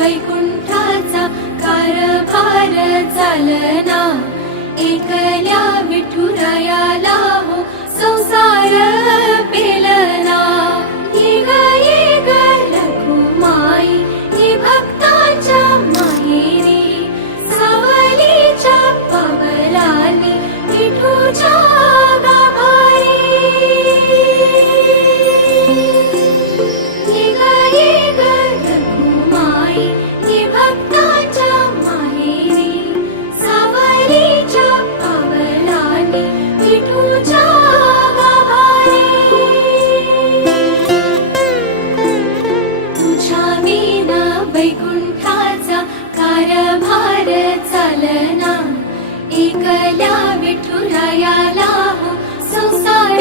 वैकुंठाचा कारभार चालना, एकल्या विठुरायाला हो संसार पेलना। ये ग रखुमाई ही भक्ताच्या माहेरी, सावलीच्या पवलानी विठूच्या गाभारी। ये ग रखुमाई ही भक्ताच्या माहेरी, सावलीच्या पवलानी विठूच्या गाभारी। तुझ्या विना वैकुंठाचा कारभार चालना, एकल्या विठुरायाला हो संसार